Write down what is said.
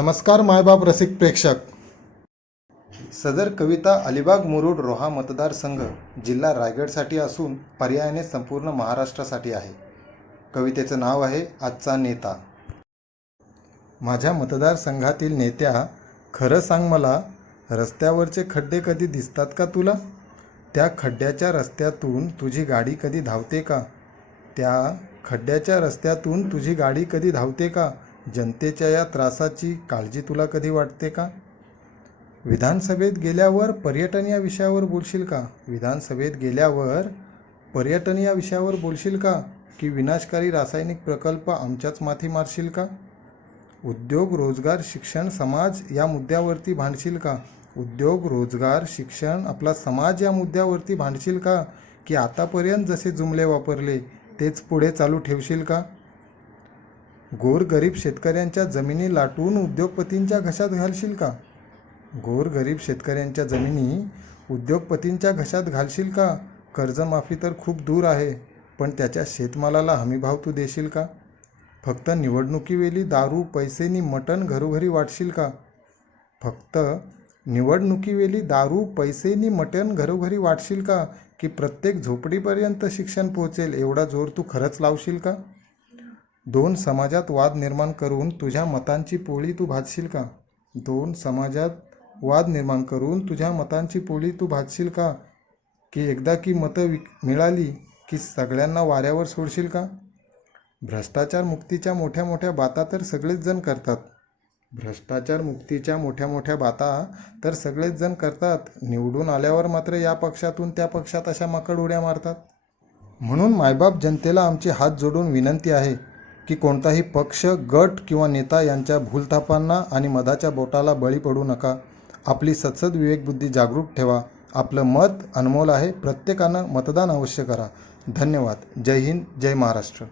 नमस्कार मायबाप रसिक प्रेक्षक. सदर कविता अलिबाग मुरुड रोहा मतदारसंघ जिल्हा रायगडसाठी असून पर्यायाने संपूर्ण महाराष्ट्रासाठी आहे. कवितेचं नाव आहे आजचा नेता. माझ्या मतदारसंघातील नेत्या, खरं सांग मला, रस्त्यावरचे खड्डे कधी दिसतात का तुला? त्या खड्ड्याच्या रस्त्यातून तुझी गाडी कधी धावते का? त्या खड्ड्याच्या रस्त्यातून तुझी गाडी कधी धावते का? जनतेच्या या त्रासाची काळजी तुला कधी वाटते का? विधानसभेत गेल्यावर पर्यटन या विषयावर बोलशील का? विधानसभेत गेल्यावर पर्यटन या विषयावर बोलशील का? की विनाशकारी रासायनिक प्रकल्प आमच्याच माथी मारशील का? उद्योग, रोजगार, शिक्षण, समाज या मुद्द्यावरती भांडशील का? उद्योग, रोजगार, शिक्षण, आपला समाज या मुद्द्यावरती भांडशील का? की आतापर्यंत जसे जुमले वापरले तेच पुढे चालू ठेवशील का? गोरगरीब शेतकऱ्यांच्या जमिनी लाटून उद्योगपतींच्या घशात घालशील का? गोरगरीब शेतकऱ्यांच्या जमिनी उद्योगपतींच्या घशात घालशील का? कर्जमाफी तर खूप दूर आहे, पण त्याच्या शेतमालाला हमीभाव तू देशील का? फक्त निवडणुकीवेळी दारू, पैसेनी मटण घरोघरी वाटशील का? फक्त निवडणुकीवेळी दारू, पैसेनी मटण घरोघरी वाटशील का? की प्रत्येक झोपडीपर्यंत शिक्षण पोहोचेल एवढा जोर तू खरंच लावशील का? दोन समाजात वाद निर्माण करून तुझ्या मतांची पोळी तू भाजशील का? दोन समाजात वाद निर्माण करून तुझ्या मतांची पोळी तू भाजशील का? की एकदा की मतं मिळाली की सगळ्यांना वाऱ्यावर सोडशील का? भ्रष्टाचार मुक्तीच्या मोठ्या मोठ्या बाता तर सगळेच जण करतात. भ्रष्टाचार मुक्तीच्या मोठ्या मोठ्या बाता तर सगळेच जण करतात. निवडून आल्यावर मात्र या पक्षातून त्या पक्षात अशा माकड उड्या मारतात. म्हणून मायबाप जनतेला आमची हात जोडून विनंती आहे की कोणताही पक्ष, गट किंवा नेता यांच्या भूलथापांना आणि मधाच्या बोटाला बळी पडू नका. आपली सत्सद विवेकबुद्धी जागरूक ठेवा. आपलं मत अनमोल आहे. प्रत्येकानं मतदान अवश्य करा. धन्यवाद. जय हिंद, जय महाराष्ट्र.